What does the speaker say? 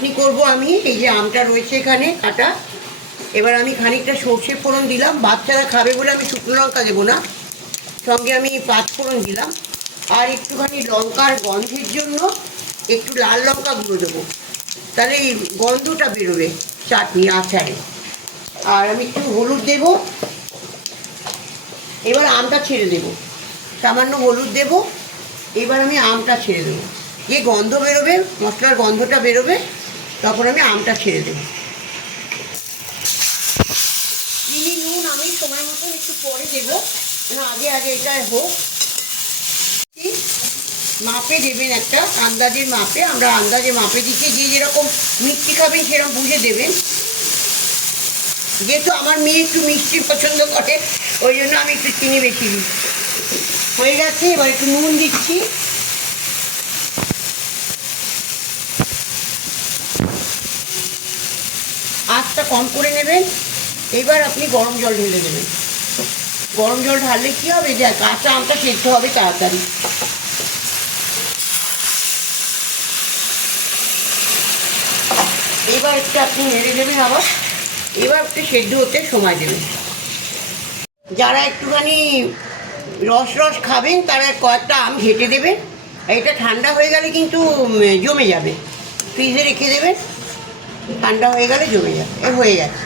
চাটনি করব আমি। এই যে আমটা রয়েছে এখানে কাটা। এবার আমি খানিকটা সর্ষে ফোড়ন দিলাম, বাচ্চারা খাবে বলে আমি শুকনো লঙ্কা দেবো না, সঙ্গে আমি পাঁচ ফোড়ন দিলাম। আর একটুখানি লঙ্কার গন্ধের জন্য একটু লাল লঙ্কা গুঁড়ো দেবো, তাহলে এই গন্ধটা বেরোবে চাটনি আচারে। আর আমি একটু হলুদ দেব। এবার আমটা ছেড়ে দেব, সামান্য হলুদ দেব। এবার আমি আমটা ছেড়ে দেবো, যে গন্ধ বেরোবে, মশলার গন্ধটা বেরোবে, তখন আমি আমটা ছেড়ে দেবো। চিনি নুন আমি সময় মতন একটু পরে দেবো, আগে আগে এটা হোক। মাপে দেবেন, একটা আন্দাজের মাপে, আমরা আন্দাজে মাপে দিচ্ছি, যে যেরকম মিষ্টি খাবেন সেরকম বুঝে দেবেন। যেহেতু আমার মেয়ে একটু মিষ্টি পছন্দ করে, ওই জন্য আমি একটু চিনি বেশি দিই। হয়ে গেছে, এবার একটু নুন দিচ্ছি। আঁচটা কম করে নেবেন। এবার আপনি গরম জল ঢেলে দেবেন। গরম জল ঢাললে কী হবে, যে কাঁচা আমটা সেদ্ধ হবে তাড়াতাড়ি। এবার একটু আপনি নেড়ে দেবেন আবার। এবার একটু সেদ্ধ হতে সময় দেবেন। যারা একটুখানি রস রস খাবেন তারা কয়েকটা আম ঘেটে দেবেন। এটা ঠান্ডা হয়ে গেলে কিন্তু জমে যাবে, ফ্রিজে রেখে দেবেন, ঠান্ডা হয়ে গেলে জমে যাবে। হয়ে গেছে।